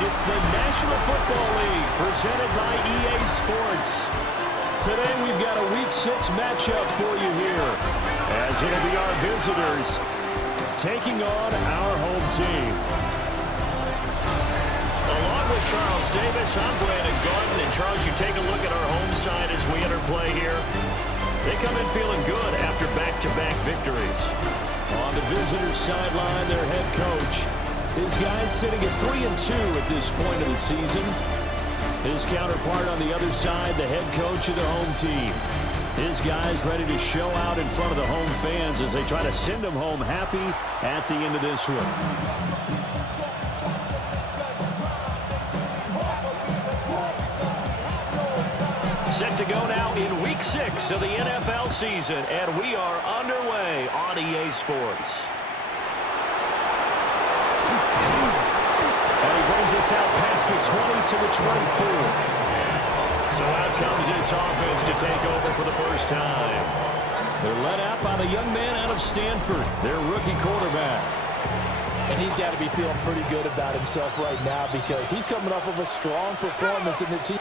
It's the National Football League presented by EA Sports. Today we've got a Week 6 matchup for you here, as it'll be our visitors taking on our home team. Along with Charles Davis, I'm Brandon Garden. And Charles, you take a look at our home side as we enter play here. They come in feeling good after back-to-back victories. On the visitors' sideline, their head coach. His guys sitting at 3-2 at this point of the season. His counterpart on the other side, the head coach of the home team. His guys ready to show out in front of the home fans as they try to send them home happy at the end of this one. Set to go now in Week 6 of the NFL season, and we are underway on EA Sports. And he brings us out past the 20 to the 24. So out comes this offense to take over for the first time. They're led out by the young man out of Stanford, their rookie quarterback. And he's got to be feeling pretty good about himself right now because he's coming up with a strong performance in the team.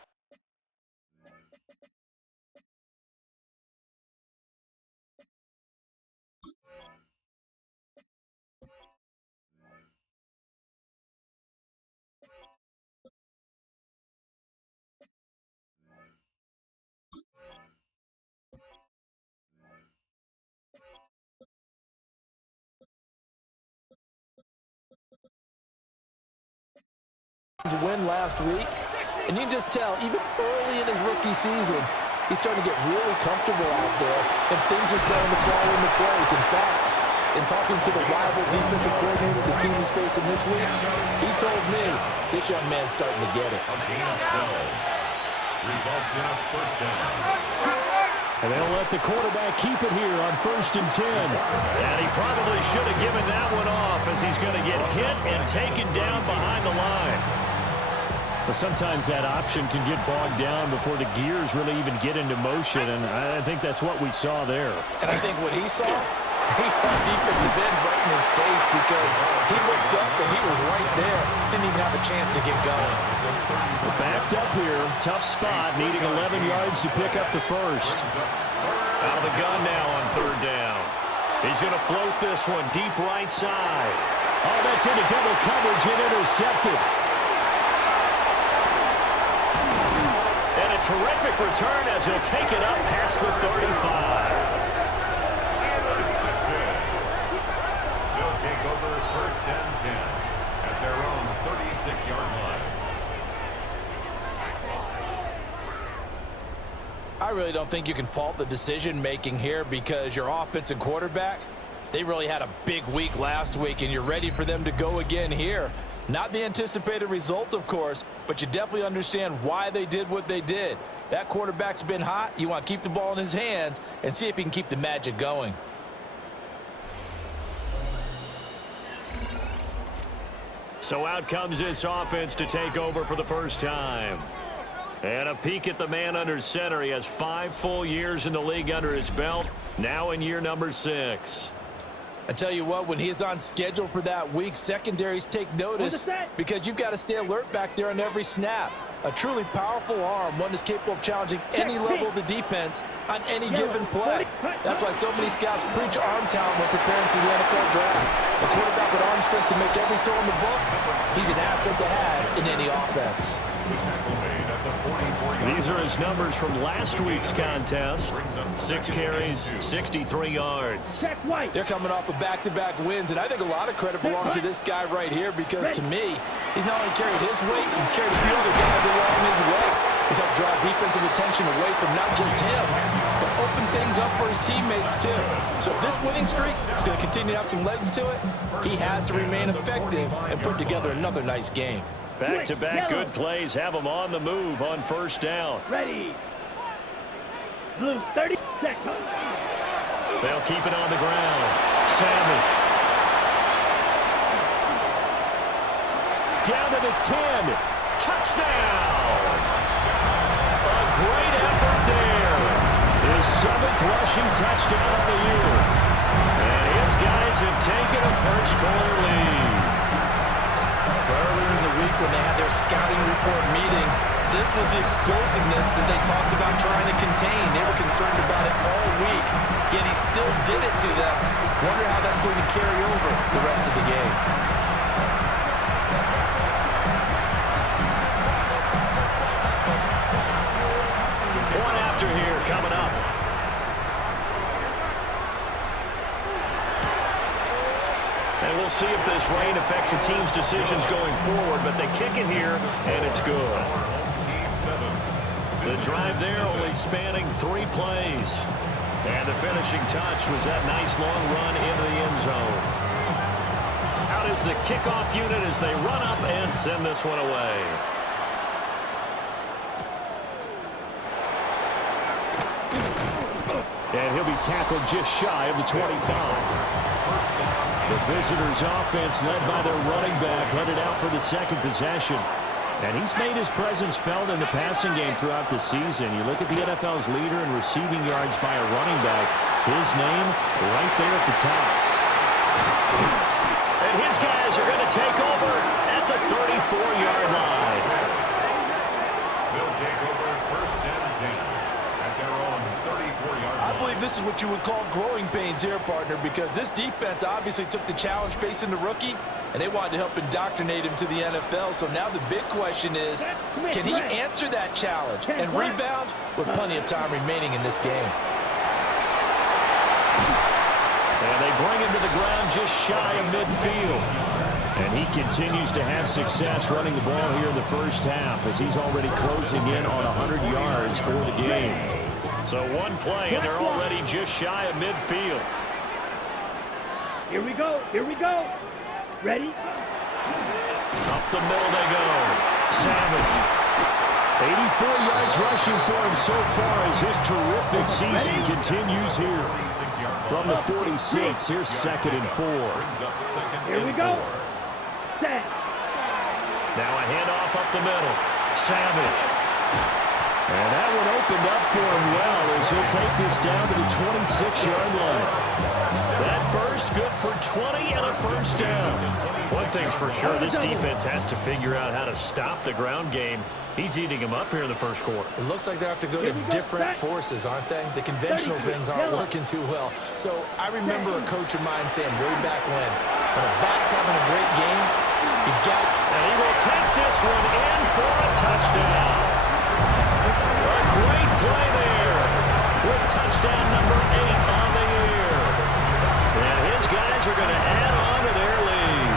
Win last week, and you can just tell even early in his rookie season he's starting to get really comfortable out there and things are starting to fall into place. In fact, in talking to the rival defensive coordinator the team he's facing this week, he told me this young man's starting to get it. Results in a first down. And they'll let the quarterback keep it here on 1st and 10. And he probably should have given that one off as he's going to get hit and taken down behind the line. But sometimes that option can get bogged down before the gears really even get into motion, and I think that's what we saw there. And I think what he saw defensive end right in his face because he looked up and he was right there. Didn't even have a chance to get going. We're backed up here. Tough spot, needing 11 yards to pick up the first. Out of the gun now on 3rd down. He's going to float this one deep right side. Oh, that's into double coverage and intercepted. And a terrific return as he'll take it up past the 35. They'll take over 1st and 10 at their own 36-yard line. I really don't think you can fault the decision-making here because your offense and quarterback, they really had a big week last week, and you're ready for them to go again here. Not the anticipated result, of course, but you definitely understand why they did what they did. That quarterback's been hot. You want to keep the ball in his hands and see if he can keep the magic going. So out comes this offense to take over for the first time. And a peek at the man under center. He has 5 full years in the league under his belt, now in year number 6. I tell you what, when he is on schedule for that week, secondaries take notice because you've got to stay alert back there on every snap. A truly powerful arm, one that's capable of challenging any level of the defense on any given play. That's why so many scouts preach arm talent when preparing for the NFL draft. A quarterback with arm strength to make every throw in the book, he's an asset to have in any offense. These are his numbers from last week's contest. 6 carries, 63 yards. They're coming off of back-to-back wins, and I think a lot of credit belongs to this guy right here because, to me, he's not only carried his weight, he's carried a few other guys along his way. He's helped draw defensive attention away from not just him, but open things up for his teammates, too. So if this winning streak is going to continue to have some legs to it, he has to remain effective and put together another nice game. Back-to-back good plays have him on the move on 1st down. Ready. Blue, 30 seconds. They'll keep it on the ground. Savage. Down to the 10. Touchdown! A great effort there. His 7th rushing touchdown of the year. And his guys have taken a first-quarter lead. Earlier in the week, when they had their scouting report meeting. This was the explosiveness that they talked about trying to contain. They were concerned about it all week, yet he still did it to them. Wonder how that's going to carry over the rest of the game. Point after here coming up. And we'll see if this rain affects the team's decisions going forward, but they kick it here, and it's good. The drive there only spanning 3 plays. And the finishing touch was that nice long run into the end zone. Out is the kickoff unit as they run up and send this one away. And he'll be tackled just shy of the 25. The visitors' offense led by their running back headed out for the second possession. And he's made his presence felt in the passing game throughout the season. You look at the NFL's leader in receiving yards by a running back. His name right there at the top. And his guys are going to take over at the 34-yard line. They'll take over first and 10 at their own 34-yard line. I believe this is what you would call growing pains here, partner, because this defense obviously took the challenge facing the rookie, and they wanted to help indoctrinate him to the NFL. So now the big question is, can he answer that challenge and rebound with plenty of time remaining in this game? And they bring him to the ground just shy of midfield. And he continues to have success running the ball here in the first half as he's already closing in on 100 yards for the game. So one play, and they're already just shy of midfield. Here we go. Here we go. Ready? Up the middle they go. Savage. 84 yards rushing for him so far as his terrific season continues here. From the 46, here's 2nd and 4. Here we go. Set. Now a handoff up the middle. Savage. And that one opened up for him well as he'll take this down to the 26-yard line. That burst good for 20 and a first down. One thing's for sure, this defense has to figure out how to stop the ground game. He's eating them up here in the first quarter. It looks like they have to go to different forces, aren't they? The conventional things aren't working too well. So I remember a coach of mine saying way back when a back's having a great game, you got it. And he will take this one in for a touchdown. A great play there with touchdown number 8 on the year. And his guys are going to add on to their lead.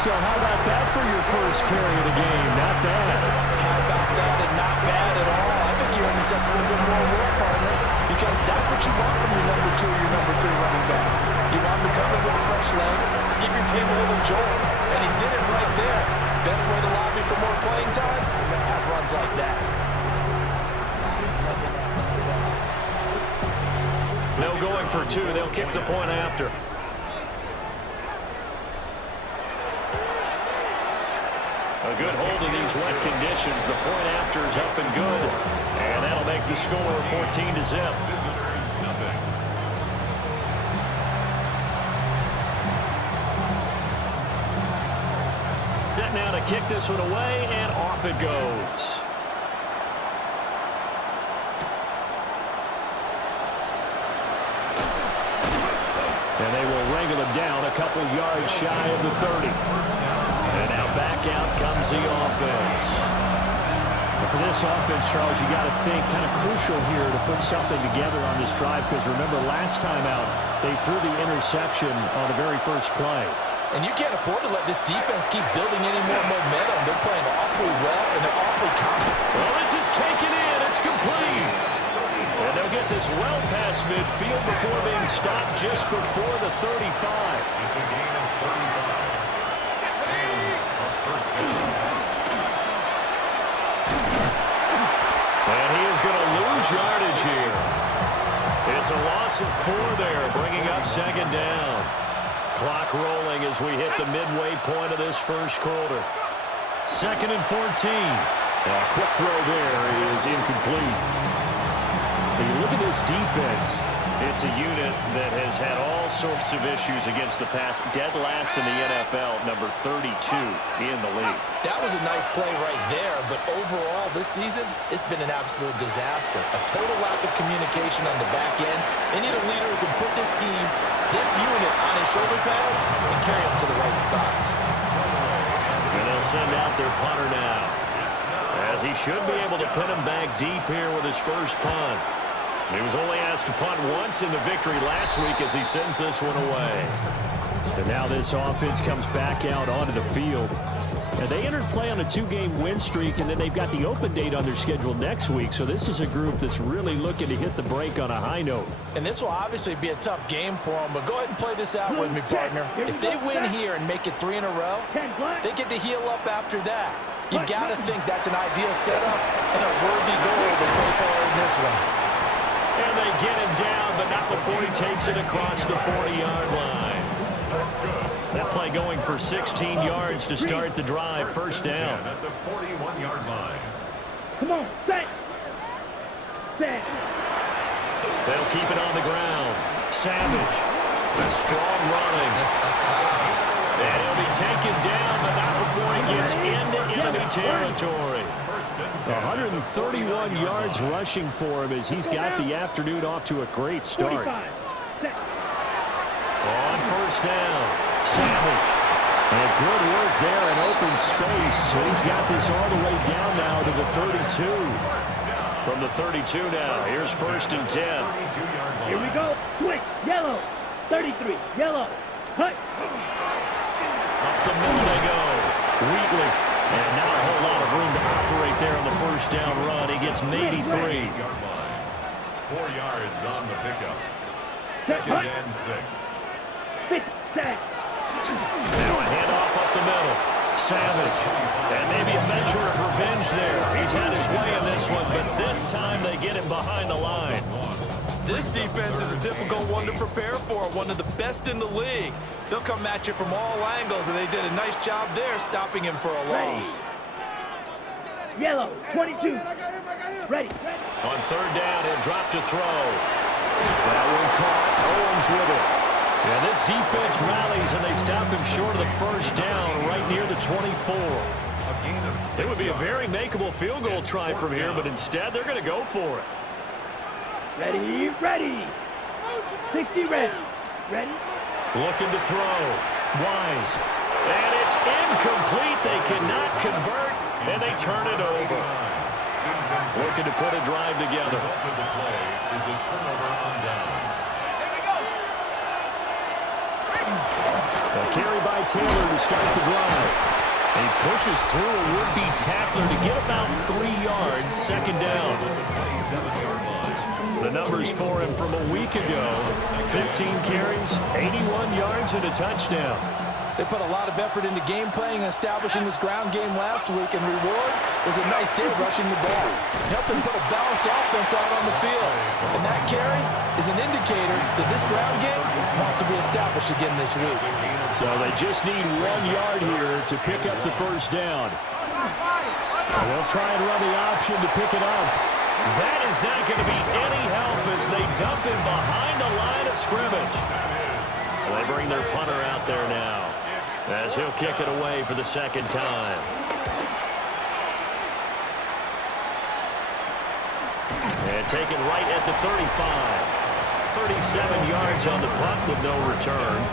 So how about that for your first carry of the game? Not bad. How about that and not bad at all? I think you earned yourself a little bit more work, partner, because that's what you want from your number 2 or your number 3 running backs. You want them to come in with the fresh legs, give your team a little jolt, and he did it right there. Best way to lobby for more playing time? Have runs like that. No going for 2. They'll kick the point after. A good hold in these wet conditions. The point after is up and good. And that'll make the score 14-0. Visitors, nothing. Set now to kick this one away, and off it goes. And they will wrangle him down a couple yards shy of the 30. And now back out comes the offense. For this offense, Charles, you got to think kind of crucial here to put something together on this drive because remember last time out they threw the interception on the very first play. And you can't afford to let this defense keep building any more momentum. They're playing awfully well, and they're awfully confident. Well, this is taken in. It's complete. And they'll get this well past midfield before being stopped just before the 35. It's a gain of 35. And a first down. And he is going to lose yardage here. It's a loss of 4 there, bringing up 2nd down. Clock rolling as we hit the midway point of this first quarter. 2nd and 14. A quick throw there is incomplete. When you look at this defense, It's a unit that has had all sorts of issues against the pass. Dead last in the NFL, number 32 in the league. That was a nice play right there, but overall this season, it's been an absolute disaster. A total lack of communication on the back end. They need a leader who can put this team, this unit, on his shoulder pads and carry them to the right spots. And they'll send out their punter now, as he should be able to pin him back deep here with his first punt. He was only asked to punt once in the victory last week as he sends this one away. And now this offense comes back out onto the field. And they entered play on a 2-game win streak, and then they've got the open date on their schedule next week. So this is a group that's really looking to hit the break on a high note. And this will obviously be a tough game for them, but go ahead and play this out with me, partner. If they win here and make it 3 in a row, they get to heal up after that. You got to think that's an ideal setup and a worthy goal to play forward in this one. And they get him down, but not before he takes it across the 40-yard line. That play going for 16 yards to start the drive. First down. At the 41-yard line. Come on, set. Set. They'll keep it on the ground. Savage. A strong running. And he'll be taken down, but not before he gets into enemy territory. 131 yards rushing for him as he's got the afternoon off to a great start. On first down, Savage. And good work there in open space. So he's got this all the way down now to the 32. From the 32 now, here's first and 10. Here we go. Switch. Yellow. 33. Yellow. Hut. Up the middle they go. Wheatley. And not a whole lot of room to operate there on the first down run. He gets maybe 3. 4 yards on the pickup. Second and 6. Fix that. Now a handoff up the middle. Savage. And maybe a measure of revenge there. He's had his way in this one, but this time they get him behind the line. This defense is a difficult one to prepare for, one of the best in the league. They'll come at you from all angles, and they did a nice job there stopping him for a loss. Yellow, 22. Ready. On third down, he'll drop to throw. That one caught. Owens with it. And this defense rallies, and they stop him short of the first down right near the 24. It would be a very makeable field goal try from here, but instead they're going to go for it. Ready, ready. 60 ready. Ready. Looking to throw. Wise. And it's incomplete. They cannot convert, and they turn it over. Looking to put a drive together. The result of the play is a turnover on downs. A carry by Taylor to start the drive. He pushes through a would-be tackler to get about 3 yards. Second down. The numbers for him from a week ago. 15 carries, 81 yards, and a touchdown. They put a lot of effort into game playing and establishing this ground game last week, and reward was a nice day rushing the ball. Helped them put a balanced offense out on the field. And that carry is an indicator that this ground game wants to be established again this week. So they just need 1 yard here to pick up the first down. And they'll try and run the option to pick it up. That is not going to be any help as they dump him behind the line of scrimmage. They bring their punter out there now as he'll kick it away for the second time. And taken right at the 35. 37 yards on the punt with no return.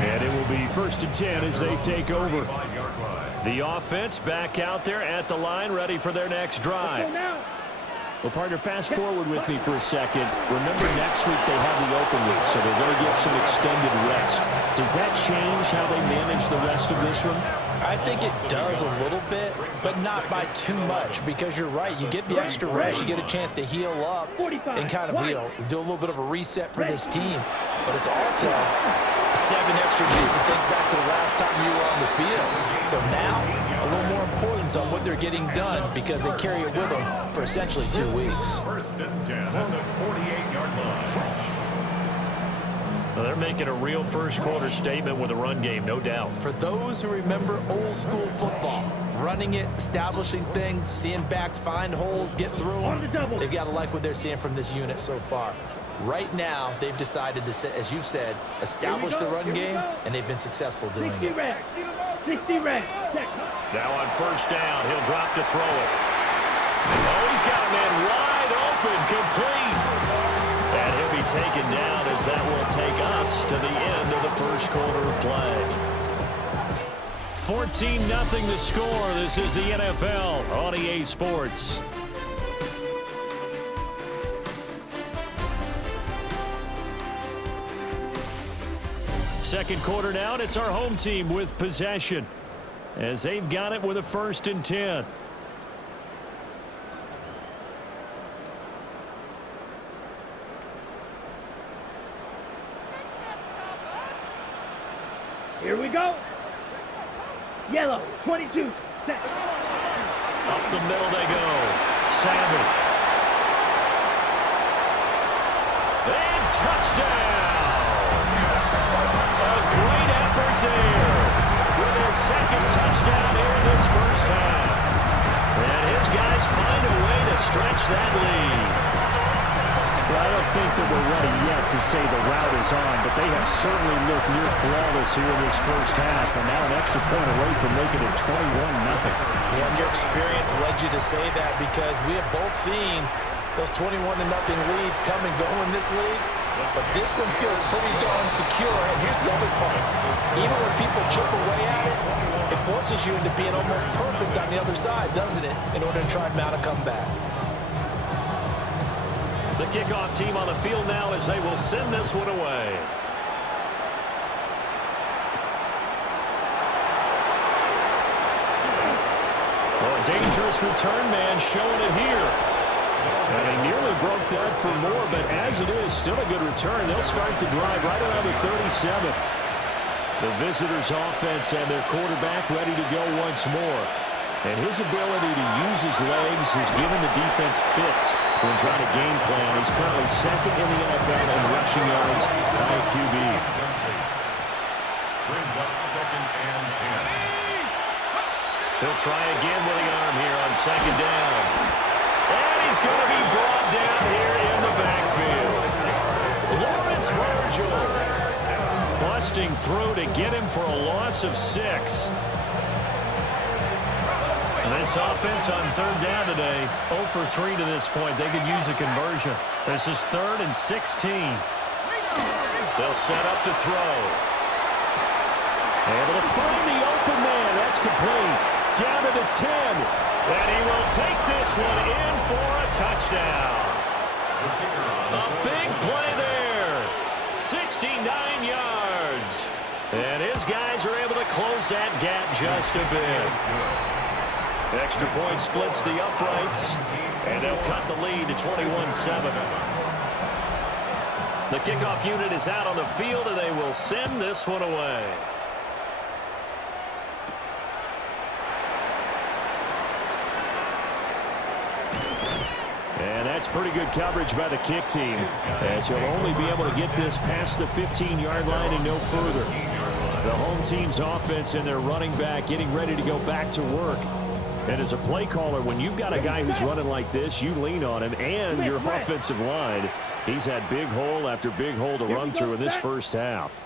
And it will be first and 10 as they take over. The offense back out there at the line, ready for their next drive. Well, partner, fast forward with me for a second. Remember, next week they have the open week, so they're going to get some extended rest. Does that change how they manage the rest of this one? I think it does a little bit, but not by too much, because you're right. You get the extra rest, you get a chance to heal up and kind of, do a little bit of a reset for this team. But it's also 7 extra days to think back to the last time you were on the field. So now, a little more importance on what they're getting done because they carry it with them for essentially 2 weeks. First and 10 on the 48-yard line. Well, they're making a real first-quarter statement with a run game, no doubt. For those who remember old-school football, running it, establishing things, seeing backs find holes, get through them, they've got to like what they're seeing from this unit so far. Right now, they've decided to, as you've said, establish the run game, and they've been successful doing it. 60 reps. Now on first down, he'll drop to throw it. Oh, he's got a man wide open, complete. And he'll be taken down as that will take us to the end of the first quarter of play. 14-0 the score. This is the NFL on EA Sports. Second quarter now, and it's our home team with possession as they've got it with a 1st and 10. Here we go. Yellow, 22. Set. Up the middle they go. Savage. And touchdown. A great effort there with his 2nd touchdown here in this first half. And his guys find a way to stretch that lead. Well, I don't think that we're ready yet to say the route is on, but they have certainly looked near flawless here in this first half, and now an extra point away from making it 21-0. Yeah, and your experience led you to say that because we have both seen those 21-0 leads come and go in this league, but this one feels pretty darn secure. And here's the other part. Even when people chip away at it, it forces you into being almost perfect on the other side, doesn't it, in order to try and mount a comeback. The kickoff team on the field now as they will send this one away. Oh, a dangerous return man showing it here. And he nearly broke that for more, but as it is, still a good return. They'll start the drive right around the 37. The visitors' offense and their quarterback ready to go once more. And his ability to use his legs has given the defense fits when trying to game plan. He's currently 2nd in the NFL in rushing yards by a QB. Brings up 2nd and 10. He'll try again with the arm here on 2nd down. And he's going to be brought down here in the backfield. Lawrence Virgil busting through to get him for a loss of 6. This offense on 3rd down today, 0 for 3 to this point. They could use a conversion. This is 3rd and 16. They'll set up to throw. Able to find the open man. That's complete. Down to the 10. And he will take this one in for a touchdown. A big play there. 69 yards. And his guys are able to close that gap just a bit. Extra point splits the uprights, and they'll cut the lead to 21-7. The kickoff unit is out on the field, and they will send this one away. And that's pretty good coverage by the kick team, as he'll only be able to get this past the 15-yard line and no further. The home team's offense and their running back getting ready to go back to work. And as a play caller, when you've got a guy who's running like this, you lean on him and your offensive line. He's had big hole after big hole to run through in this first half.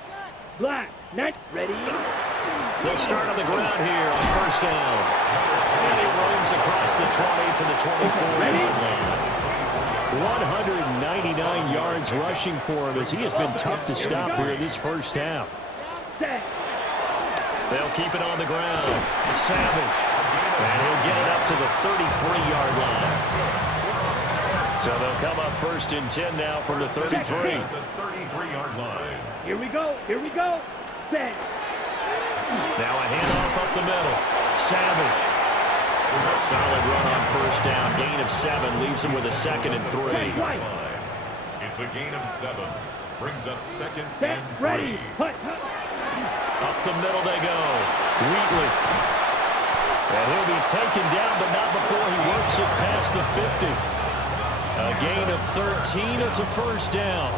Black, net, ready. They'll start on the ground here on 1st down. And he roams across the 20 to the 24-yard line. 199 yards rushing for him as he has been tough to stop here in this first half. They'll keep it on the ground. Savage. And he'll get it up to the 33-yard line. So they'll come up 1st and 10 now from the 33. The 33-yard line. Here we go. Here we go. Set. Now a handoff up the middle. Savage. A solid run on 1st down. Gain of 7 leaves him with a 2nd and 3. It's a gain of 7. Brings up 2nd Set. and 3. Ready. Put. Up the middle they go. Wheatley. And he'll be taken down, but not before he works it past the 50. A gain of 13. It's a 1st down.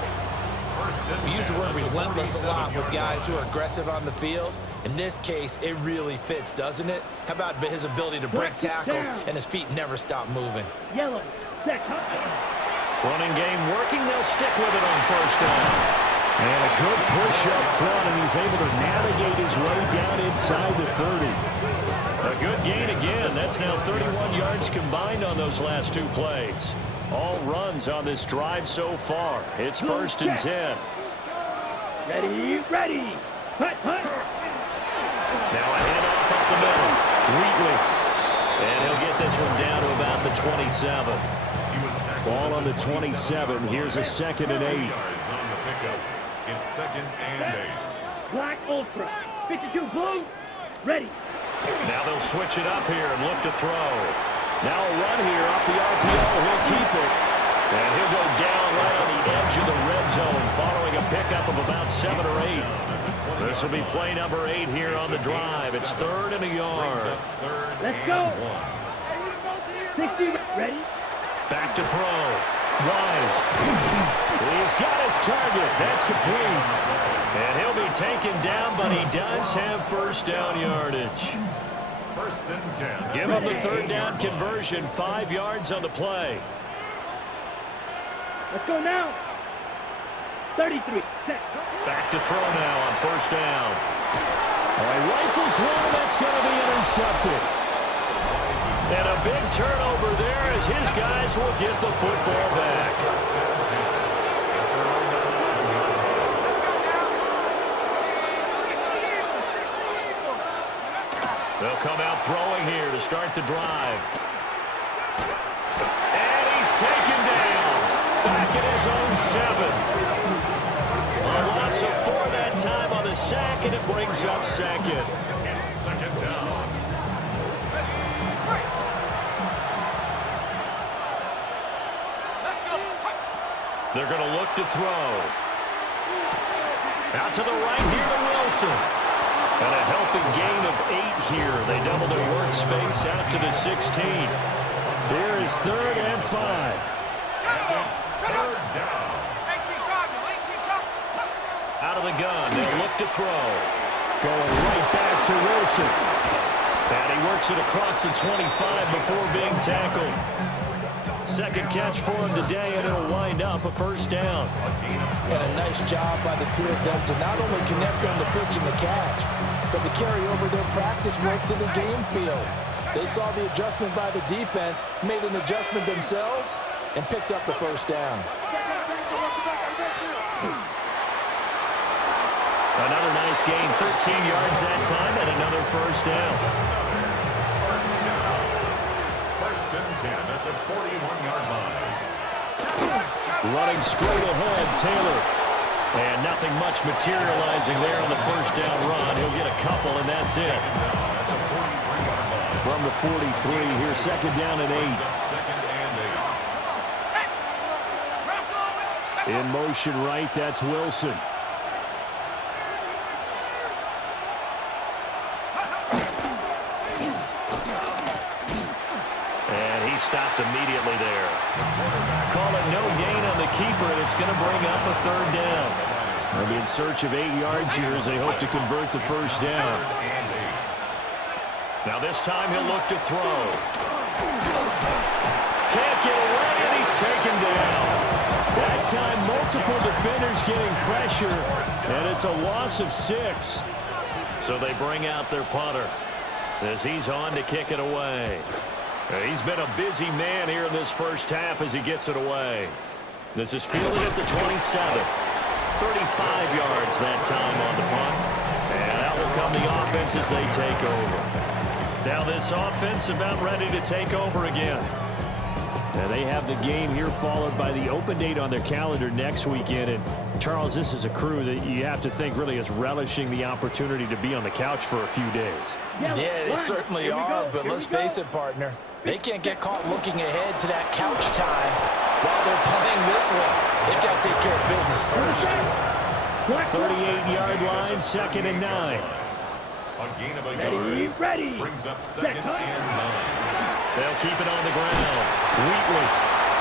We use the word relentless a lot with guys who are aggressive on the field. In this case, it really fits, doesn't it? How about his ability to break tackles and his feet never stop moving? Yellow. Set. Running game working. They'll stick with it on first down. And a good push up front, and he's able to navigate his way down inside the 30. A good gain again. That's now 31 yards combined on those last two plays. All runs on this drive so far. It's 1st and 10. Ready, ready. Hut, hut. Now a handoff up the middle. Wheatley. And he'll get this one down to about the 27. Ball on the 27. Here's a 2nd and 8. Yards on the pickup. It's 2nd and 8. Black Ultra. 52 blue. Ready. Now they'll switch it up here and look to throw. Now a run here off the RPO. He'll keep it. And he'll go down right on the edge of the red zone following a pickup of about 7 or 8. This will be play number 8 here on the drive. It's 3rd and a yard. Let's go. 60. Ready. Back to throw. Wise. He's got his target. That's complete. And he'll be taken down, but he does have first down yardage. 1st and 10. Give him the 3rd down conversion. 5 yards on the play. Let's go now. 33. Set. Back to throw now on first down. Rifles one that's going to be intercepted. And a big turnover there as his guys will get the football back. They'll come out throwing here to start the drive. And he's taken down. Back at his own 7. A loss of 4 that time on the sack, and it brings up 2nd. 2nd down. They're going to look to throw. Out to the right here to Wilson. And a healthy gain of 8 here. They double their workspace out to the 16. Here is 3rd and 5. Third down. Out of the gun. They'll look to throw. Going right back to Wilson. And he works it across the 25 before being tackled. 2nd catch for him today, and it'll wind up a first down. And a nice job by the 2 of them to not only connect on the pitch and the catch, but to carry over their practice work to the game field. They saw the adjustment by the defense, made an adjustment themselves, and picked up the first down. Another nice gain, 13 yards that time, and another first down. 1st and 10 at the 41-yard line. Running straight ahead, Taylor. And nothing much materializing there on the first down run. He'll get a couple, and that's it. From the 43, here's 2nd down and 8. 2nd and 8. In motion right, that's Wilson. And he stopped immediately there. Calling no gain on the keeper, and it's going to bring up a 3rd down. They'll be in search of 8 yards here as they hope to convert the first down. Now this time he'll look to throw. Can't get away, and he's taken down. That time, multiple defenders getting pressure, and it's a loss of 6. So they bring out their punter as he's on to kick it away. He's been a busy man here in this first half as he gets it away. This is fielded at the 27. 35 yards that time on the punt. And out will come the offense as they take over. Now this offense about ready to take over again. And they have the game here followed by the open date on their calendar next weekend. And Charles, this is a crew that you have to think really is relishing the opportunity to be on the couch for a few days. Yeah, they certainly are, but let's face it, partner. They can't get caught looking ahead to that couch time while they're playing this one. They've got to take care of business first. 38-yard line, 2nd and 9. A gain of a Ready, yard. ready. Brings up 2nd and 9. They'll keep it on the ground. Wheatley.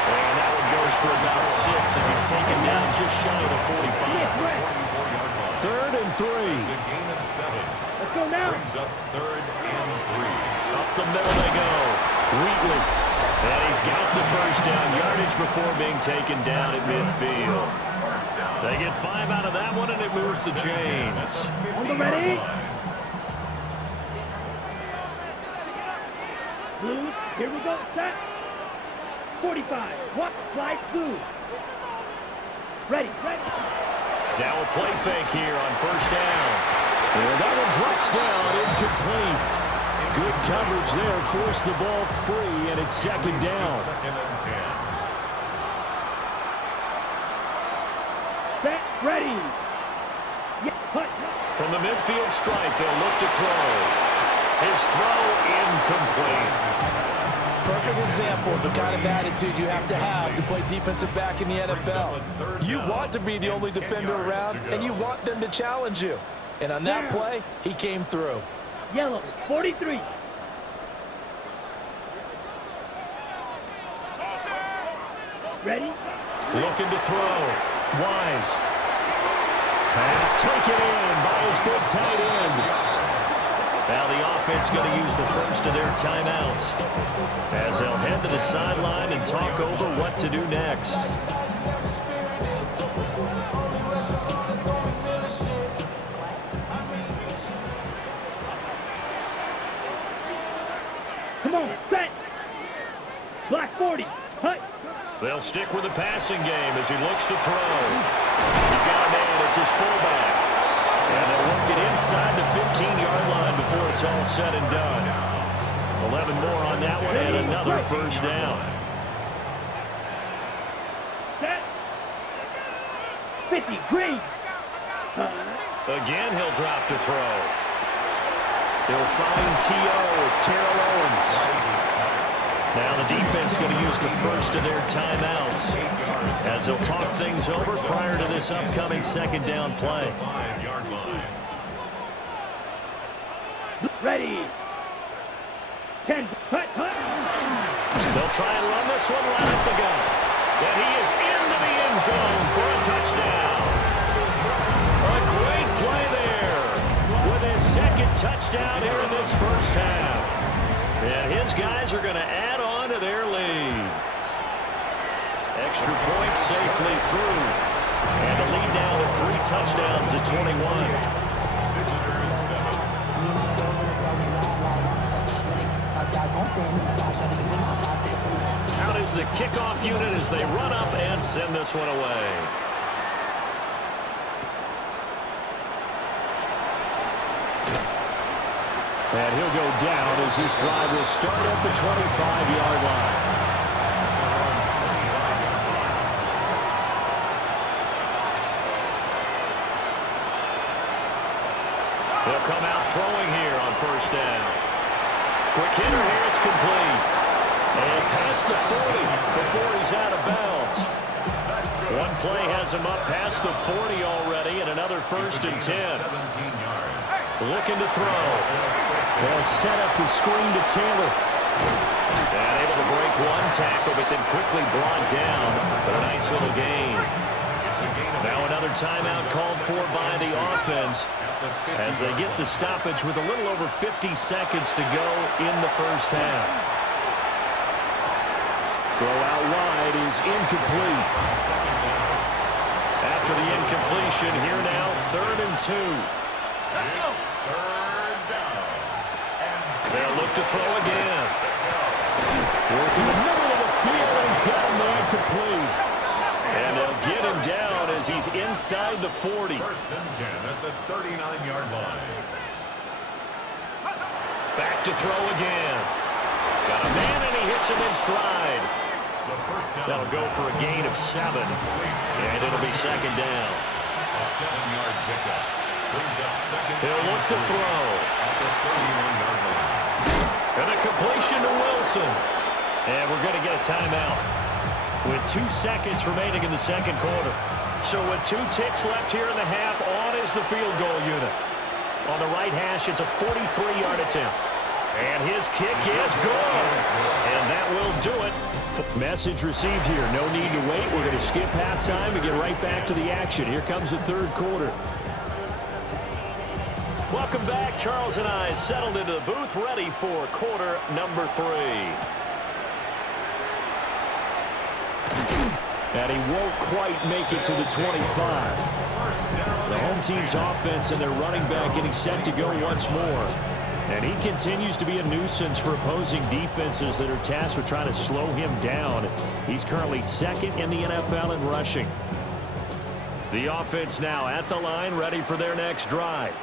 And that one goes for about 6 as he's taken down just shy of the 45. 3rd and 3. It's a gain of 7. Let's go now. Brings up 3rd and 3. Up the middle they go. Wheatley. And he's got the first down yardage before being taken down at midfield. They get 5 out of that one, and it moves the chains. On the ready. Blue, here we go, set. 45, what, slide blue. Ready. Now a play fake here on first down. And that one drops down, incomplete. Good coverage there, forced the ball free, and it's second down. Set, ready. From the midfield stripe, they'll look to throw. His throw incomplete. Perfect example of the kind of attitude you have to play defensive back in the NFL. You want to be the only defender around, and you want them to challenge you. And on that play, he came through. Yellow, 43. Ready? Looking to throw. Wise. Pass taken in by his big tight end. Now the offense going to use the first of their timeouts as they'll head to the sideline and talk over what to do next. Come on, set. Black 40, hut. They'll stick with the passing game as he looks to throw. He's got a man, it's his fullback. And they'll work it inside the 15-yard line before it's all said and done. 11 more on that one and another first down. Set. 50, green. Again, he'll drop to throw. They'll find T.O. It's Terrell Owens. Now the defense going to use the first of their timeouts as they'll talk things over prior to this upcoming second down play. Ready. 10, hut. They'll try and run this one right up the gut. And he is into the end zone for a touchdown. A great play there with his second touchdown here in this first half. And his guys are going to add on to their lead. Extra points safely through. And the lead now to 3 touchdowns at 21. Out is the kickoff unit as they run up and send this one away. And he'll go down as this drive will start at the 25-yard line. They'll come out throwing here on first down. Quick hitter here, it's complete. And past the 40 before he's out of bounds. One play has him up past the 40 already, and another first and 10. Looking to throw. They'll set up the screen to Taylor. And able to break one tackle, but then quickly brought down for a nice little gain. Now another timeout called for by the offense as they get the stoppage with a little over 50 seconds to go in the first half. Throw out wide is incomplete. After the incompletion, here now, 3rd and 2. They'll look to throw again. Working the middle of the field, and he's got a man complete. And they'll get him down as he's inside the 40. 1st and 10 at the 39-yard line. Back to throw again. Got a man, and he hits him in stride. That'll go for a gain of 7. And it'll be second down. A 7-yard pickup. Brings up second. He'll look to throw. At the 31-yard line. And a completion to Wilson. And we're going to get a timeout with 2 seconds remaining in the second quarter. So with 2 ticks left here in the half, on is the field goal unit. On the right hash, it's a 43-yard attempt. And his kick is good. And that will do it. Message received here. No need to wait. We're going to skip halftime and get right back to the action. Here comes the third quarter. Welcome back. Charles and I settled into the booth, ready for quarter number 3. And he won't quite make it to the 25. The home team's offense and their running back getting set to go once more. And he continues to be a nuisance for opposing defenses that are tasked with trying to slow him down. He's currently second in the NFL in rushing. The offense now at the line, ready for their next drive.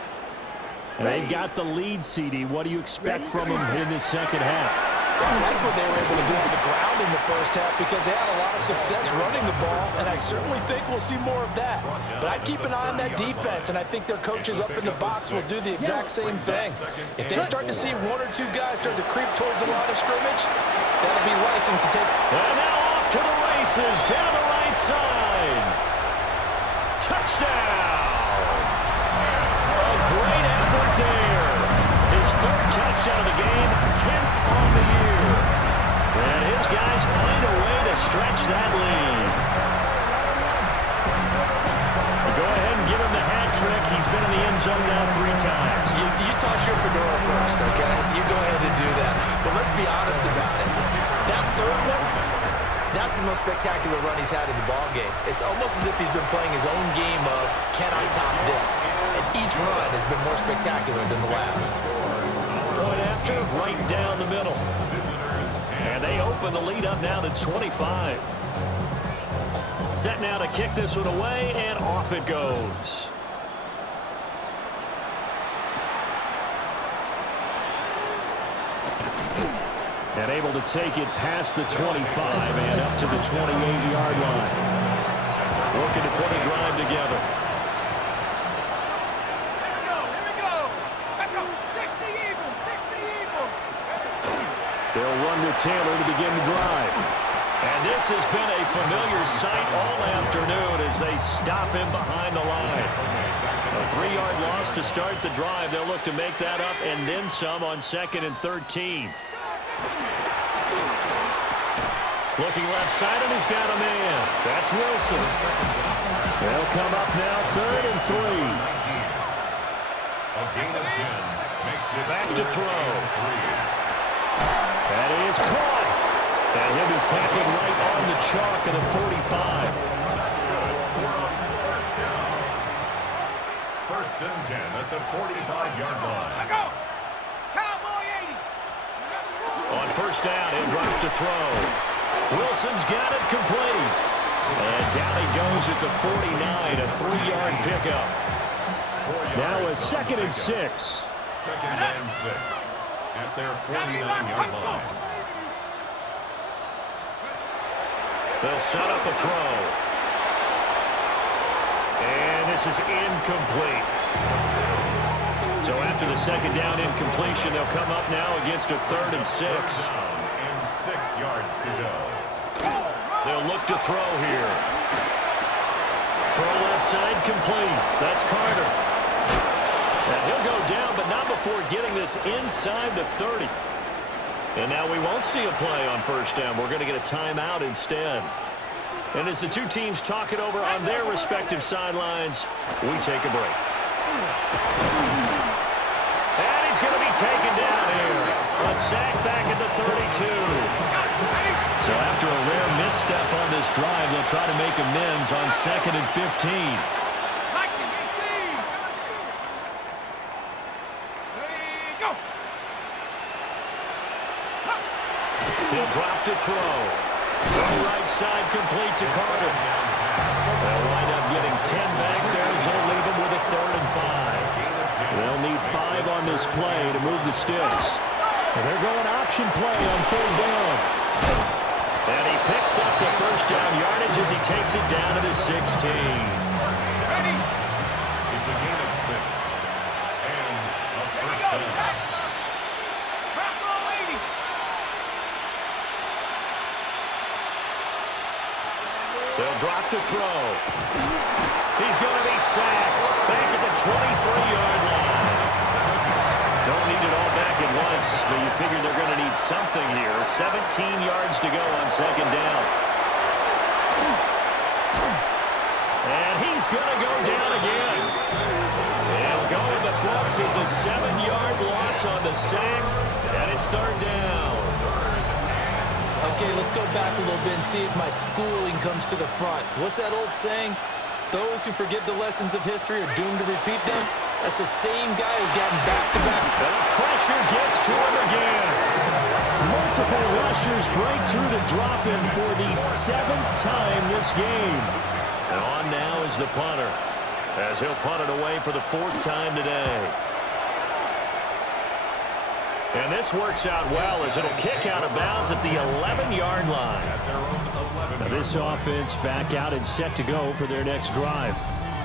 And they've got the lead, CD. What do you expect from them in this second half? I like what they were able to do on the ground in the first half because they had a lot of success running the ball, and I certainly think we'll see more of that. But I'd keep an eye on that defense, and I think their coaches up in the box will do the exact same thing. If they start to see one or two guys start to creep towards the line of scrimmage, that'll be license to take. And now off to the races down the right side. Touchdown! A great effort there. His third touchdown of the game, 10th on the year. And his guys find a way to stretch that lead. Go ahead and give him the hat trick. He's been in the end zone now 3 times. You toss your fedora first, okay? You go ahead and do that. But let's be honest about it. That third one, that's the most spectacular run he's had in the ballgame. It's almost as if he's been playing his own game of, can I top this? And each run has been more spectacular than the last. Point after, right down the middle. And they open the lead up now to 25. Set now to kick this one away, and off it goes. And able to take it past the 25 and up to the 28-yard line. Looking to put a drive together. They'll run with Taylor to begin the drive. And this has been a familiar sight all afternoon as they stop him behind the line. A 3-yard loss to start the drive. They'll look to make that up and then some on 2nd and 13. Looking left side, and he's got a man. That's Wilson. They'll come up now 3rd and 3. A gain of 10 makes it Back to throw. That is caught. And he'll be tackled right on the chalk of the 45. First and 10 at the 45-yard line. On first down, he'll drop to throw. Wilson's got it complete. And down he goes at the 49, a 3-yard pickup. Now a 2nd and 6. 2nd and 6 at their 49-yard line. They'll set up a throw. And this is incomplete. So after the 2nd down incompletion, they'll come up now against a 3rd and 6. And 6 yards to go. They'll look to throw here. Throw left side complete. That's Carter. And he'll go down, but not before getting this inside the 30. And now we won't see a play on first down. We're going to get a timeout instead. And as the two teams talk it over on their respective sidelines, we take a break. And he's going to be taken down here. A sack back at the 32. So after a rare misstep on this drive, they'll try to make amends on 2nd and 15. He'll drop to throw. Throw right side complete to Carter. They'll wind up getting 10 back there, so they'll leave him with a 3rd and 5. They'll need 5 on this play to move the sticks. And they're going option play on 3rd down. And he picks up the first down yardage as he takes it down to the 16. It's a gain of 6. And a first down. They'll drop to throw. He's going to be sacked back at the 23-yard line. Don't need it all back at once, but you figure they're going to need something here. 17 yards to go on 2nd down. And he's going to go down again. He'll go in the books as a 7-yard loss on the sack, and it's 3rd down. Okay, let's go back a little bit and see if my schooling comes to the front. What's that old saying? Those who forget the lessons of history are doomed to repeat them. That's the same guy who's gotten back-to-back. The pressure gets to him again. Multiple rushers break through the drop-in for the 7th time this game. And on now is the punter, as he'll punt it away for the 4th time today. And this works out well as it'll kick out of bounds at the 11-yard line. Now this offense back out and set to go for their next drive.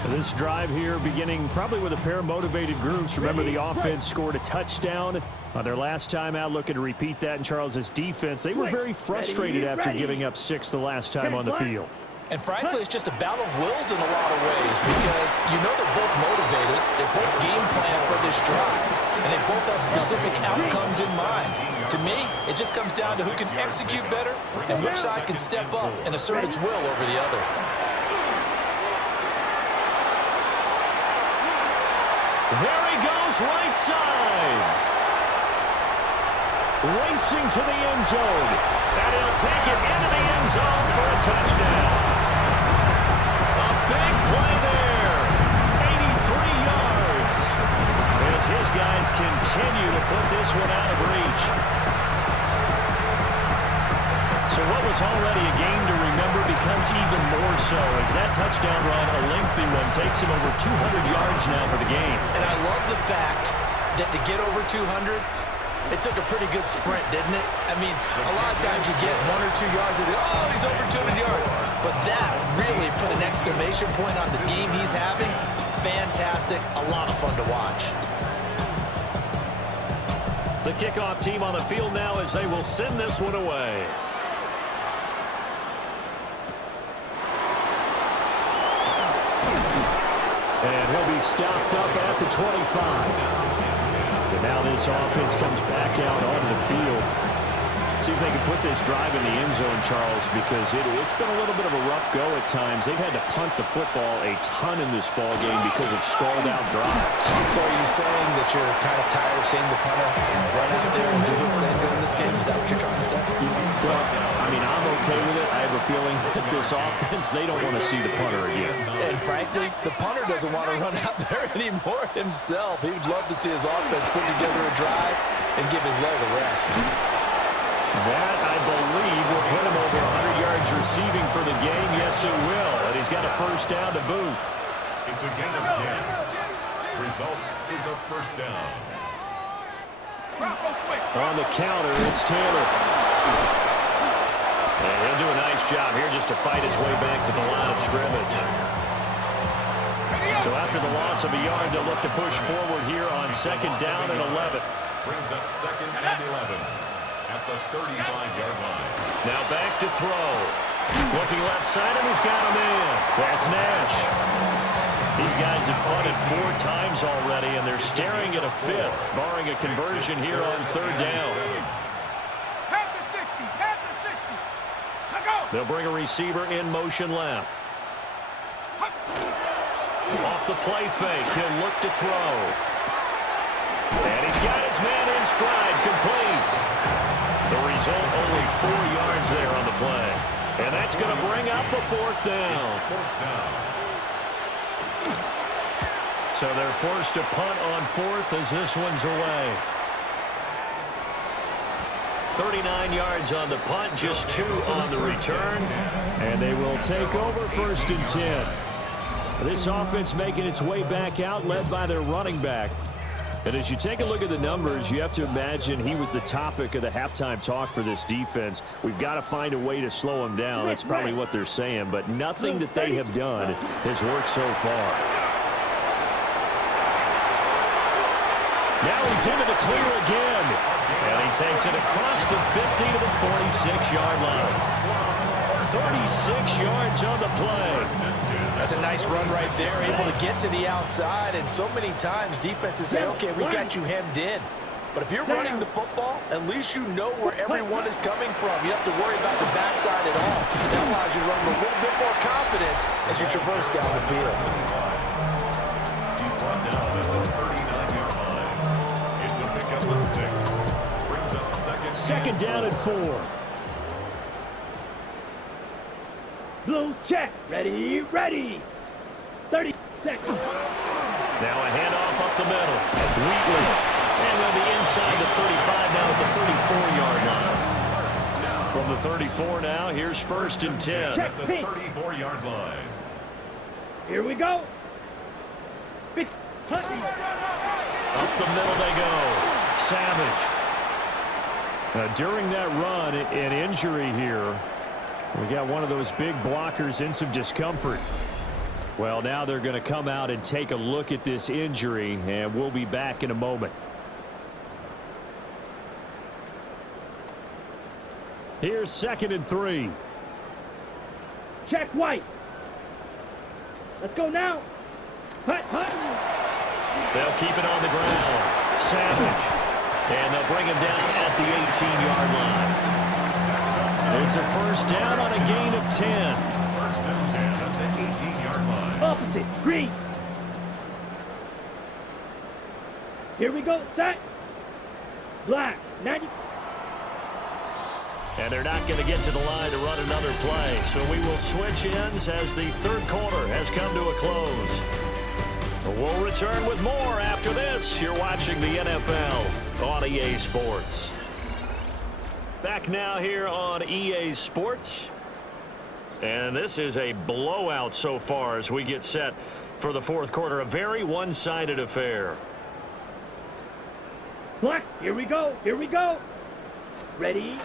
This drive here beginning probably with a pair of motivated groups. Remember, the offense scored a touchdown on their last time out, looking to repeat that in Charles's defense. They were very frustrated after giving up 6 the last time on the field. And frankly, it's just a battle of wills in a lot of ways because you know they're both motivated. They both game plan for this drive. And they both have specific outcomes in mind. To me, it just comes down to who can execute better and which side can step up and assert its will over the other. There he goes, right side. Racing to the end zone. And he'll take it into the end zone for a touchdown. A big play there. 83 yards. As his guys continue to put this one out of reach. So what was already a game to remember becomes even more so as that touchdown run, a lengthy one, takes him over 200 yards now for the game. And I love the fact that to get over 200, it took a pretty good sprint, didn't it? I mean, a lot of times you get 1 or 2 yards and, oh, he's over 200 yards. But that really put an exclamation point on the game he's having. Fantastic, a lot of fun to watch. The kickoff team on the field now as they will send this one away. And he'll be stopped up at the 25. And now this offense comes back out onto the field. See if they can put this drive in the end zone, Charles, because it's been a little bit of a rough go at times. They've had to punt the football a ton in this ball game because of stalled-out drives. So are you saying that you're kind of tired of seeing the punter run out there and do his thing during this game? Is that what you're trying to say? Well, I mean, I'm okay with it. I have a feeling that this offense, they don't want to see the punter again. And frankly, the punter doesn't want to run out there anymore himself. He would love to see his offense put together a drive and give his leg a rest. That, I believe, will put him over 100 yards receiving for the game. Yes, it will. And he's got a first down to boot. It's a gain of 10. Result is a first down. On the counter, it's Taylor. And he'll do a nice job here just to fight his way back to the line of scrimmage. So after the loss of a yard, they'll look to push forward here on 2nd down and 11. Brings up 2nd and 11. At the 35-yard line. Now back to throw. Looking left side, and he's got him in. That's Nash. These guys have punted 4 times already, and they're staring at a 5th, barring a conversion here on 3rd down. They'll bring a receiver in motion left. Off the play fake, he'll look to throw. And he's got his man in stride, complete. The result, only 4 yards there on the play. And that's going to bring up a 4th down. So they're forced to punt on 4th as this one's away. 39 yards on the punt, just 2 on the return. And they will take over 1st and 10. This offense making its way back out, led by their running back. And as you take a look at the numbers, you have to imagine he was the topic of the halftime talk for this defense. We've got to find a way to slow him down. That's probably what they're saying. But nothing that they have done has worked so far. Now he's into the clear again. And he takes it across the 50 to the 46-yard line. 36 yards on the play. That's a nice run right there, able to get to the outside. And so many times defenses say, okay, we got you hemmed in. But if you're running the football, at least you know where everyone is coming from. You don't have to worry about the backside at all. That allows you to run with a little bit more confidence as you traverse down the field. He's brought down at the 39-yard line. It's a pickup of 6. Brings up 2nd. 2nd down and 4. Blue check. Ready, ready. 30 seconds. Now a handoff up the middle. Wheatley. And they'll be inside the 35 now at the 34-yard line. From the 34 now, here's 1st and 10. Check At the 34-yard line. Here we go. Fix. Up the middle they go. Savage. During that run, an injury here. We got one of those big blockers in some discomfort. Well, now they're going to come out and take a look at this injury, and we'll be back in a moment. Here's 2nd and 3. Check White. Let's go now. Hut, hut. They'll keep it on the ground. Savage. And they'll bring him down at the 18-yard line. It's a 1st down on a gain of 10. 1st and 10 at the 18-yard line. Opposite. Green. Here we go. Set. Black. 90. And they're not going to get to the line to run another play. So we will switch ends as the 3rd quarter has come to a close. We'll return with more after this. You're watching the NFL on EA Sports. Back now here on EA Sports. And this is a blowout so far as we get set for the 4th quarter. A very one-sided affair. Black. Here we go. Here we go. Ready.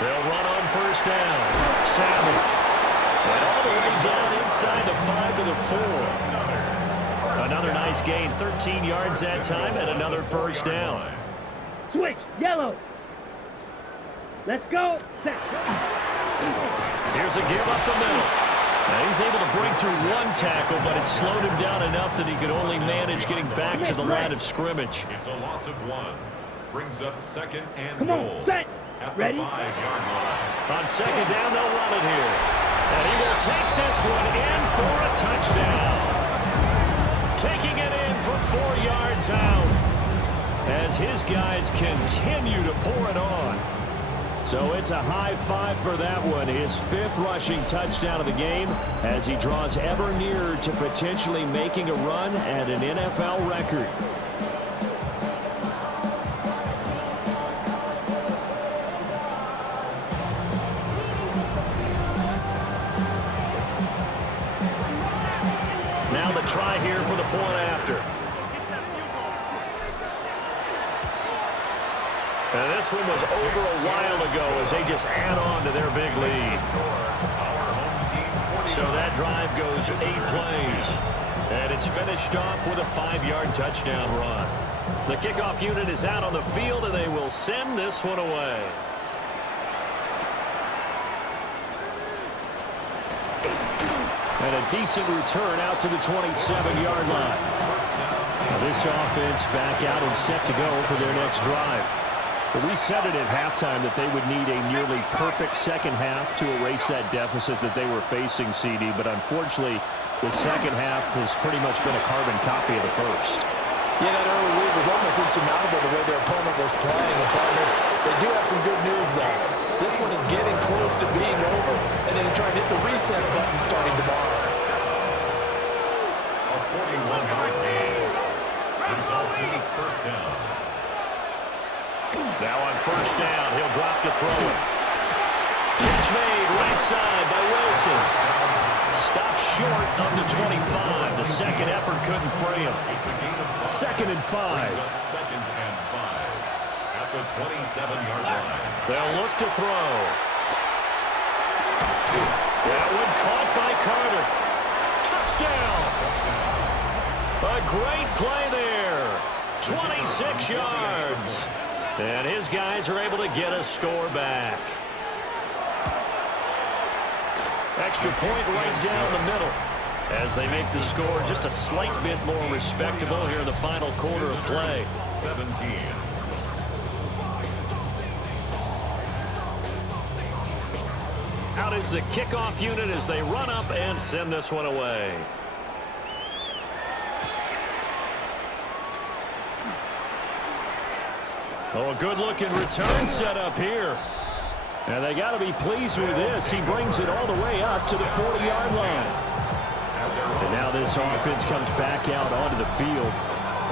They'll run on 1st down. Savage. And all the way down inside the 5 to the 4. Another nice gain, 13 yards that time, and another 1st down. Switch. Yellow. Let's go. Set. Here's a give up the middle. Now he's able to break through one tackle, but it slowed him down enough that he could only manage getting back to the line of scrimmage. It's a loss of 1. Brings up 2nd and Come goal. on. Set. At Ready. the 5-yard line. On 2nd down, they'll run it here. And he will take this one in for a touchdown. Taking it in from 4 yards out as his guys continue to pour it on. So it's a high 5 for that one. His 5th rushing touchdown of the game as he draws ever nearer to potentially making a run at an NFL record. Now the try here for the point after. And this one was over a while ago as they just add on to their big lead. So that drive goes 8 plays. And it's finished off with a 5-yard touchdown run. The kickoff unit is out on the field, and they will send this one away. And a decent return out to the 27-yard line. Now this offense back out and set to go for their next drive. But we said it at halftime that they would need a nearly perfect second half to erase that deficit that they were facing, CD. But unfortunately, the second half has pretty much been a carbon copy of the first. Yeah, that early lead was almost insurmountable the way their opponent was playing. And partner, they do have some good news, though. This one is getting close to being over, and then trying to hit the reset button starting tomorrow. A 41-yard gain. Results in 1st down. Now on 1st down, he'll drop to throw it. Catch made right side by Wilson. Stopped short of the 25. The second effort couldn't free him. It's a gain of 2nd and 5. Brings up 2nd and 5 at the 27-yard line. They'll look to throw. That one caught by Carter. Touchdown. A great play there. 26 yards. And his guys are able to get a score back. Extra point right down the middle as they make the score just a slight bit more respectable here in the final quarter of play. 17. Out is the kickoff unit as they run up and send this one away. Oh, a good-looking return set up here. And they got to be pleased with this. He brings it all the way up to the 40-yard line. And now this offense comes back out onto the field.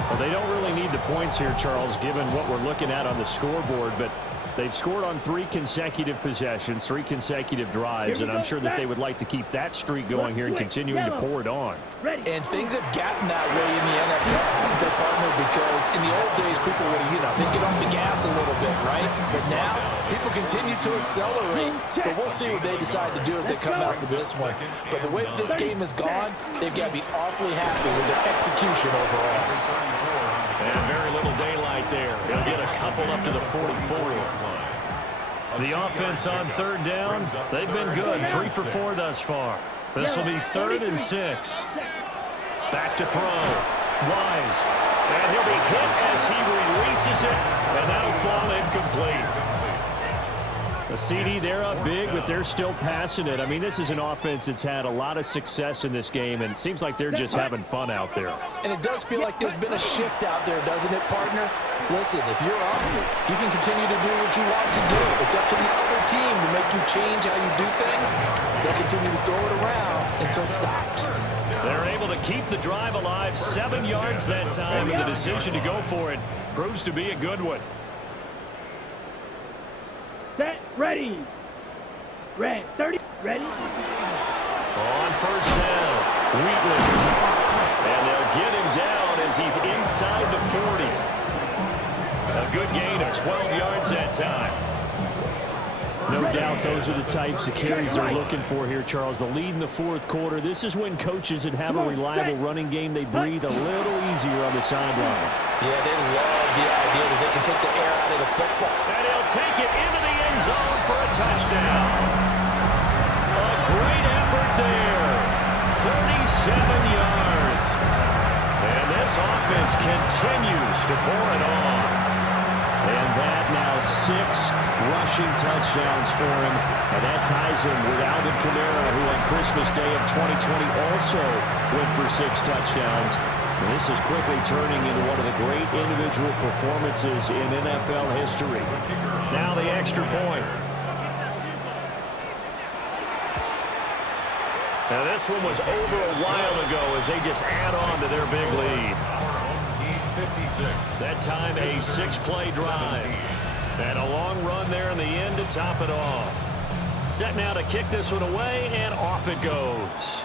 Well, they don't really need the points here, Charles, given what we're looking at on the scoreboard, but they've scored on 3 consecutive possessions, 3 consecutive drives, and I'm sure that they would like to keep that streak going here and continuing to pour it on. And things have gotten that way in the NFL, haven't they, partner? Because in the old days, people would, they'd get off the gas a little bit, right? But now, people continue to accelerate. But we'll see what they decide to do as they come out for this one. But the way that this game has gone, they've got to be awfully happy with their execution overall. And very little daylight there. He'll get a couple up to the 44. The offense on 3rd down, they've been good. 3 for 4 thus far. This will be 3rd and 6. Back to throw. Wise. And he'll be hit as he releases it, and that'll fall incomplete. A CD, they're up big, but they're still passing it. I mean, this is an offense that's had a lot of success in this game, and it seems like they're just having fun out there. And it does feel like there's been a shift out there, doesn't it, partner? Listen, if you're up, you can continue to do what you want to do. It's up to the other team to make you change how you do things. They'll continue to throw it around until stopped. They're able to keep the drive alive, 7 yards that time, and the decision to go for it proves to be a good one. Set, ready. Red, 30, ready. On 1st down, Wheatley. And they'll get him down as he's inside the 40. A good gain of 12 yards that time. No doubt those are the types of carries they're looking for here, Charles. The lead in the 4th quarter. This is when coaches that have a reliable running game, they breathe a little easier on the sideline. Yeah, they love the idea that they can take the air out of the football. And he'll take it into the end zone for a touchdown. A great effort there. 37 yards. And this offense continues to pour it on. And that now 6 rushing touchdowns for him. And that ties him with Alvin Kamara, who on Christmas Day of 2020 also went for 6 touchdowns. And this is quickly turning into one of the great individual performances in NFL history. Now the extra point. Now this one was over a while ago as they just add on to their big lead. That time a 6-play drive. And a long run there in the end to top it off. Set now to kick this one away, and off it goes.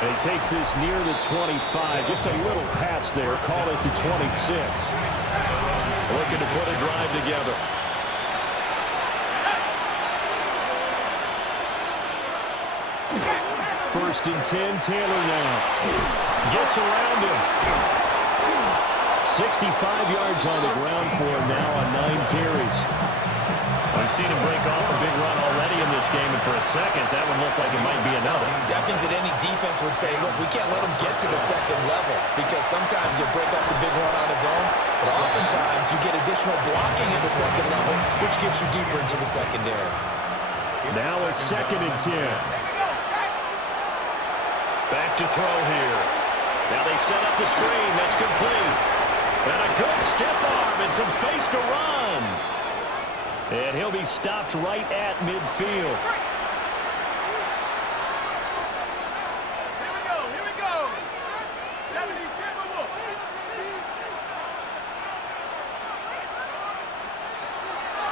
And he takes this near the 25. Just a little pass there. Call it the 26. Looking to put a drive together. First and 10, Taylor now. Gets around him. 65 yards on the ground for him now on 9 carries. We've seen him break off a big run already in this game, and for a second, that one looked like it might be another. I think that any defense would say, look, we can't let him get to the 2nd level, because sometimes he'll break off the big run on his own, but oftentimes you get additional blocking at the 2nd level, which gets you deeper into the secondary. Now a 2nd and 10. Back to throw here. Now they set up the screen. That's complete. And a good stiff arm and some space to run. And he'll be stopped right at midfield. Here we go. 70-10.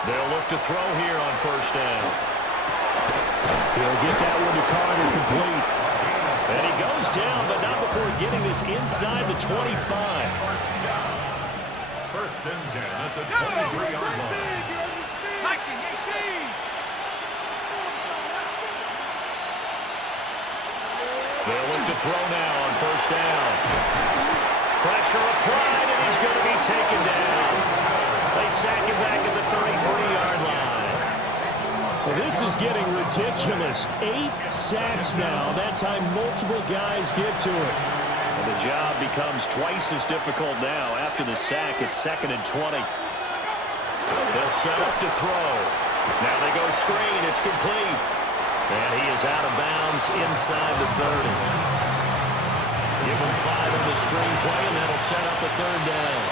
They'll look to throw here on 1st down. He'll get that one to Carter complete. And he goes down, but not before getting this inside the 25. 1st and 10 at the 23-yard line. They'll look to throw now on 1st down. Pressure applied, and he's going to be taken down. They sack him back at the 33-yard line. Well, this is getting ridiculous. 8 sacks now. That time multiple guys get to it. And the job becomes twice as difficult now. After the sack, it's 2nd and 20. They'll set up to throw. Now they go screen. It's complete. And he is out of bounds inside the 30. Give them 5 on the screenplay, and that'll set up the third down.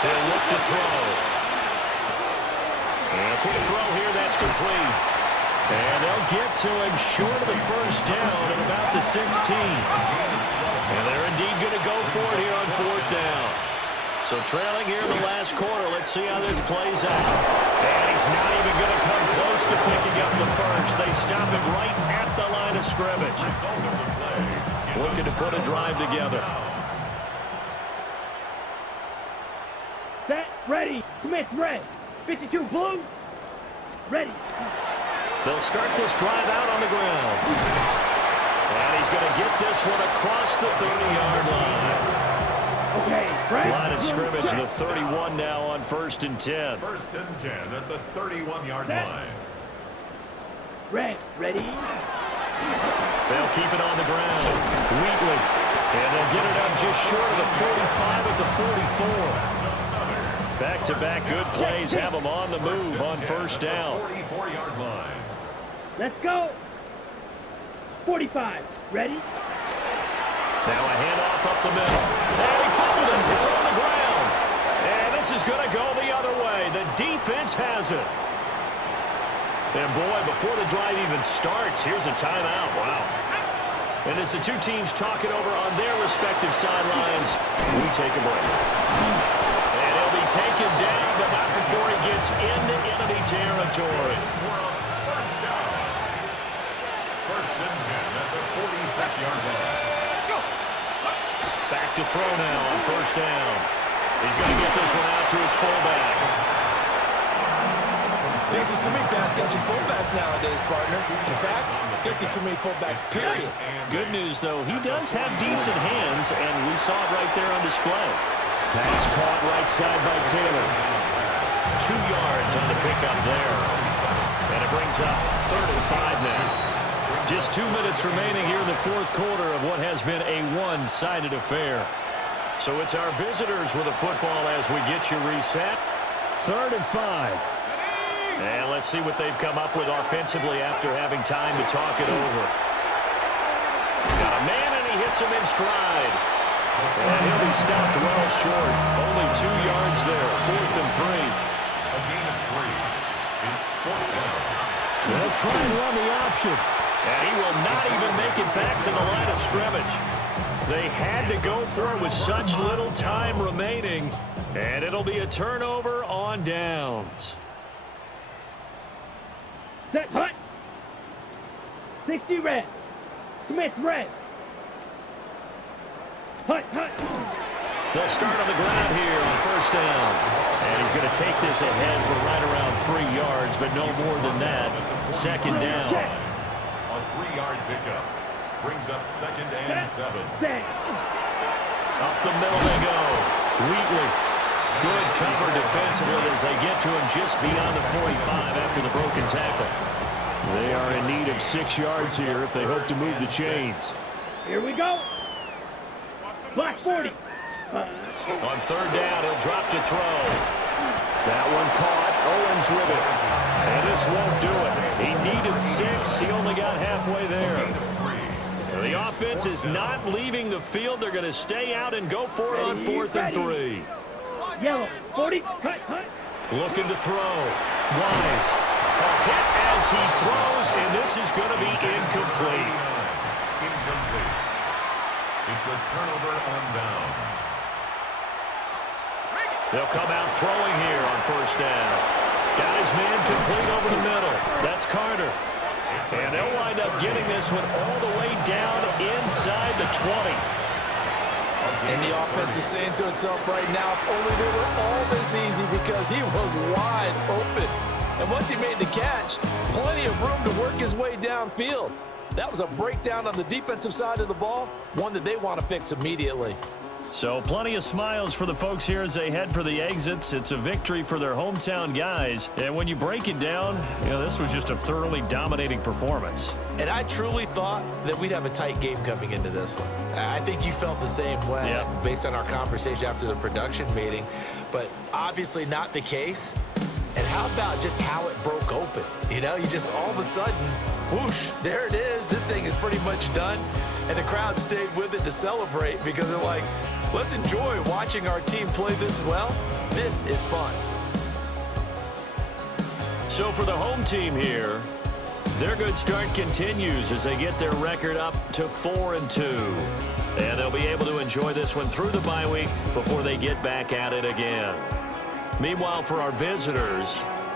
They'll look to throw. And a quick throw here, that's complete. And they'll get to him short of the first down at about the 16. And they're indeed going to go for it here on 4th down. So trailing here in the last quarter, let's see how this plays out. And he's not even going to come close to picking up the first. They stop him right at the line of scrimmage. Looking to put a drive together. Set, ready. Smith, red. 52, blue. Ready. They'll start this drive out on the ground. And he's going to get this one across the 30-yard line. Okay, right. Line of scrimmage, the 31 now on 1st and 10. 1st and 10 at the 31-yard line. Red, ready. They'll keep it on the ground. Wheatley. And they'll get it up just short of the 45 at the 44. Back-to-back good plays have them on the move on 1st down. 44-yard line. Let's go. 45, ready. Now a handoff up the middle. And he fumbled it. It's on the ground. And this is going to go the other way. The defense has it. And boy, before the drive even starts, here's a timeout. Wow. And as the two teams talk it over on their respective sidelines, we take a break. And he'll be taken down, but not before he gets into enemy territory. First down. 1st and 10 at the 46-yard line. Back to throw now on 1st down. He's going to get this one out to his fullback. You see too many pass-catching fullbacks nowadays, partner. In fact, you see too many fullbacks, period. Good news, though, he does have decent hands, and we saw it right there on display. Pass caught right side by Taylor. 2 yards on the pickup there. And it brings up 3rd and 5 now. Just 2 minutes remaining here in the 4th quarter of what has been a one-sided affair. So it's our visitors with a football as we get you reset. 3rd and 5. And let's see what they've come up with offensively after having time to talk it over. Got a man, and he hits him in stride. And he'll be stopped well short. Only 2 yards there. 4th and 3. A gain of 3. It's 4th down. They'll try and run the option. And he will not even make it back to the line of scrimmage. They had to go for it with such little time remaining. And it'll be a turnover on downs. Set, hut. 60, red. Smith, red. Hut, hut. They'll start on the ground here on 1st down. And he's going to take this ahead for right around 3 yards, but no more than that. 2nd down. A 3-yard pickup. Brings up 2nd and 7. Up the middle they go. Wheatley. Good cover defensively as they get to him just beyond the 45 after the broken tackle. They are in need of 6 yards here if they hope to move the chains. Here we go. Black 40. On 3rd down, he'll drop to throw. That one caught. Owens with it. And this won't do it. He needed 6. He only got halfway there. The offense is not leaving the field. They're going to stay out and go for it on 4th and 3. Yellow. 40. Hut, hut. Looking to throw. Wise. A hit as he throws, and this is going to be incomplete. Incomplete. It's a turnover on downs. They'll come out throwing here on 1st down. Got his man complete over the middle. That's Carter. And they'll wind up getting this one all the way down inside the 20. And the offense is saying to itself right now, if only they were all this easy, because he was wide open. And once he made the catch, plenty of room to work his way downfield. That was a breakdown on the defensive side of the ball, one that they want to fix immediately. So plenty of smiles for the folks here as they head for the exits. It's a victory for their hometown guys. And when you break it down, this was just a thoroughly dominating performance. And I truly thought that we'd have a tight game coming into this one. I think you felt the same way based on our conversation after the production meeting. But obviously not the case. And how about just how it broke open? You know, you just all of a sudden, whoosh, there it is. This thing is pretty much done. And the crowd stayed with it to celebrate because they're like, let's enjoy watching our team play this well. This is fun. So for the home team here, their good start continues as they get their record up to 4-2. And they'll be able to enjoy this one through the bye week before they get back at it again. Meanwhile, for our visitors,